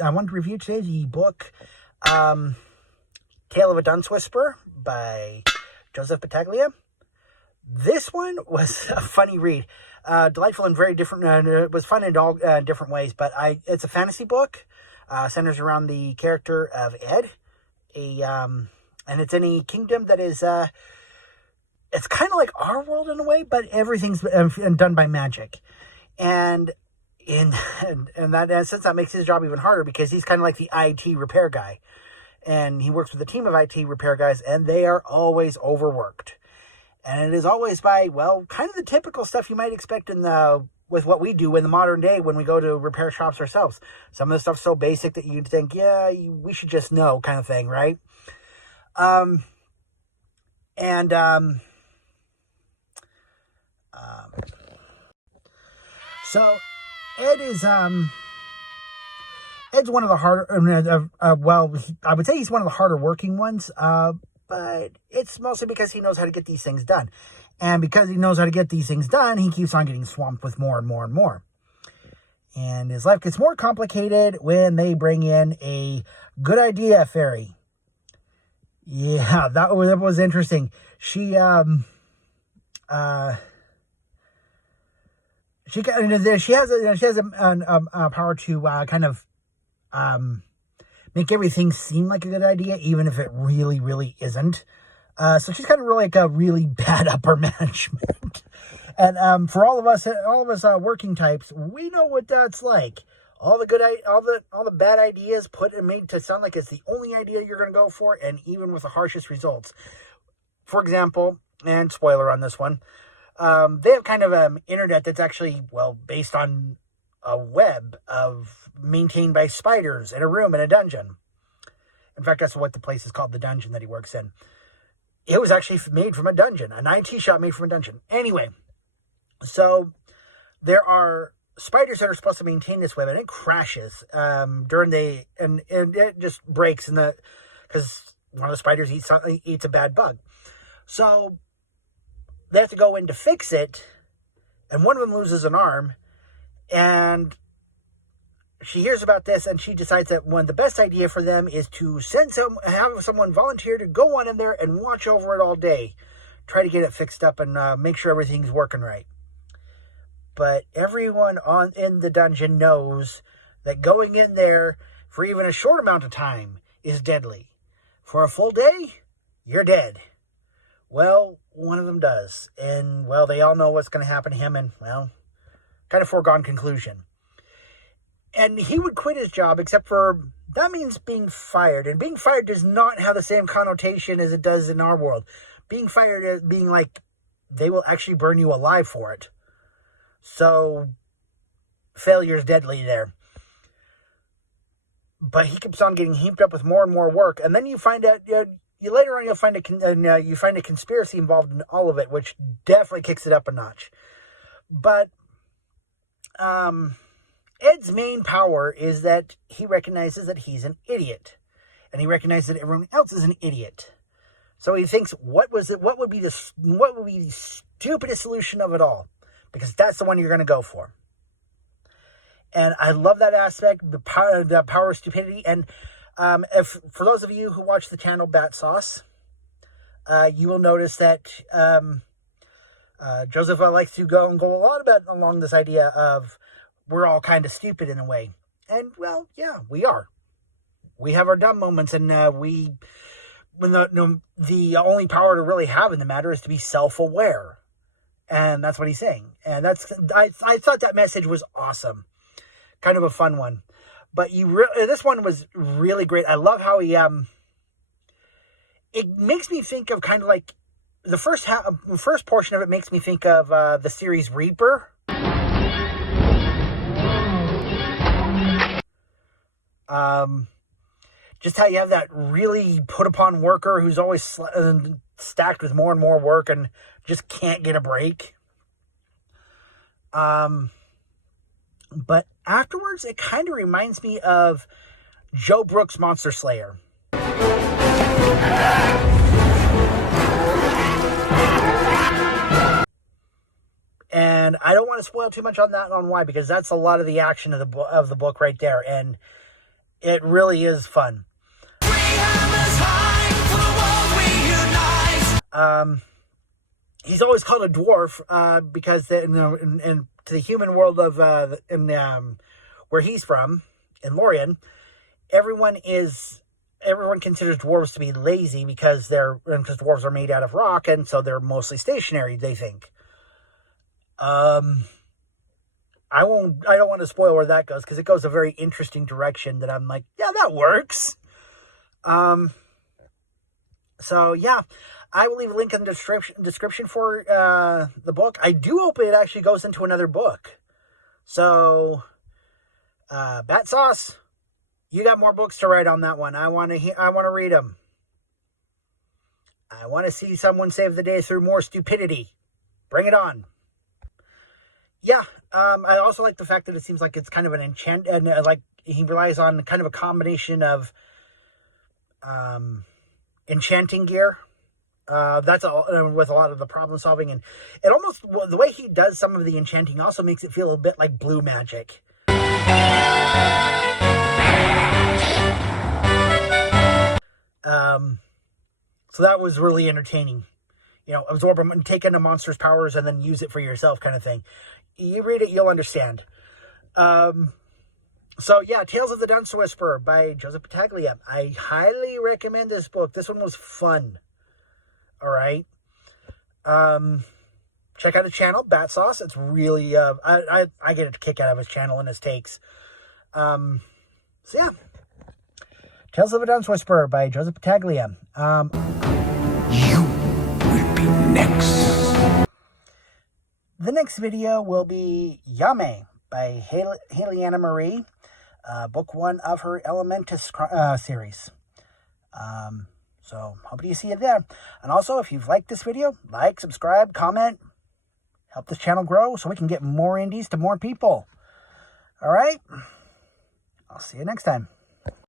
I wanted to review today the book Tale of a Dunce Whisperer by Joseph Battaglia. This one was a funny read, delightful and very different. It was fun in all different ways, but it's a fantasy book. Centers around the character of Ed, and it's in a kingdom that is it's kind of like our world in a way, but everything's done by magic, and that since that makes his job even harder because he's kind of like the IT repair guy, and he works with a team of IT repair guys, and they are always overworked, and it is always by, well, kind of the typical stuff you might expect with what we do in the modern day when we go to repair shops ourselves. Some of the stuff's so basic that you'd think, we should just know, kind of thing, right? So Ed is Ed's one of the harder. I would say he's one of the harder working ones. But it's mostly because he knows how to get these things done, and because he knows how to get these things done, he keeps on getting swamped with more and more and more. And his life gets more complicated when they bring in a good idea fairy. Yeah, that was interesting. She has a power to kind of make everything seem like a good idea, even if it really, really isn't. So she's kind of really like a really bad upper management. And for all of us working types, we know what that's like. All the bad ideas put and made to sound like it's the only idea you're going to go for, and even with the harshest results. For example, and spoiler on this one, they have kind of an internet that's actually, based on a web maintained by spiders in a room in a dungeon. In fact, that's what the place is called, the dungeon that he works in. It was actually made from a dungeon, an IT shop made from a dungeon. Anyway, so there are spiders that are supposed to maintain this web, and it crashes and it just breaks because one of the spiders eats a bad bug. So they have to go in to fix it, and one of them loses an arm, and she hears about this, and she decides that the best idea for them is to have someone volunteer to go on in there and watch over it all day, try to get it fixed up and make sure everything's working right. But everyone in the dungeon knows that going in there for even a short amount of time is deadly. For a full day, you're dead. Well, one of them does. And, they all know what's going to happen to him, and, kind of foregone conclusion. And he would quit his job, except for, that means being fired. And being fired does not have the same connotation as it does in our world. Being fired is being like, they will actually burn you alive for it. So, failure's deadly there. But he keeps on getting heaped up with more and more work. And then you find out, later on you'll find a conspiracy involved in all of it, which definitely kicks it up a notch. But Ed's main power is that he recognizes that he's an idiot, and he recognizes that everyone else is an idiot. So he thinks, what would be the stupidest solution of it all? Because that's the one you're going to go for. And I love that aspect, the power of stupidity. And for those of you who watch the channel Bat Sauce, you will notice that Joseph likes to go a lot along this idea of we're all kind of stupid in a way. And, we are. We have our dumb moments, and the only power to really have in the matter is to be self-aware. And that's what he's saying. And I thought that message was awesome. Kind of a fun one. But this one was really great. I love how he, it makes me think of kind of like, the first portion of it makes me think of the series Reaper. Just how you have that really put-upon worker who's always stacked with more and more work and just can't get a break. But afterwards, it kind of reminds me of Joe Brooks' Monster Slayer. And I don't want to spoil too much on why, because that's a lot of the action of the book right there. And It really is fun. He's always called a dwarf because to the human world of where he's from, in Lorien, everyone considers dwarves to be lazy because dwarves are made out of rock, and so they're mostly stationary, they think. I don't want to spoil where that goes, because it goes a very interesting direction that I'm like, yeah, that works. So yeah, I will leave a link in the description for the book. I do hope it actually goes into another book. So, Bat Sauce, you got more books to write on that one. I want to read them. I want to see someone save the day through more stupidity. Bring it on. Yeah, I also like the fact that it seems like it's kind of an enchant, and like he relies on kind of a combination of enchanting gear. That's all with a lot of the problem solving, and it almost, the way he does some of the enchanting also makes it feel a bit like blue magic. So that was really entertaining. You know, absorb them and take in a monster's powers and then use it for yourself, kind of thing. You read it, you'll understand. So yeah, Tales of the Dunce Whisperer by Joseph Battaglia. I highly recommend this book. This one was fun. All right. Check out his channel, Bat Sauce. It's really, I get a kick out of his channel and his takes. So yeah. Tales of a Dunce Whisperer by Joseph Battaglia. You will be next. The next video will be Yame by Haley Anna Marie, book 1 of her Elementus series. So, hope to see you there. And also, if you've liked this video, like, subscribe, comment, help this channel grow so we can get more indies to more people. All right? I'll see you next time.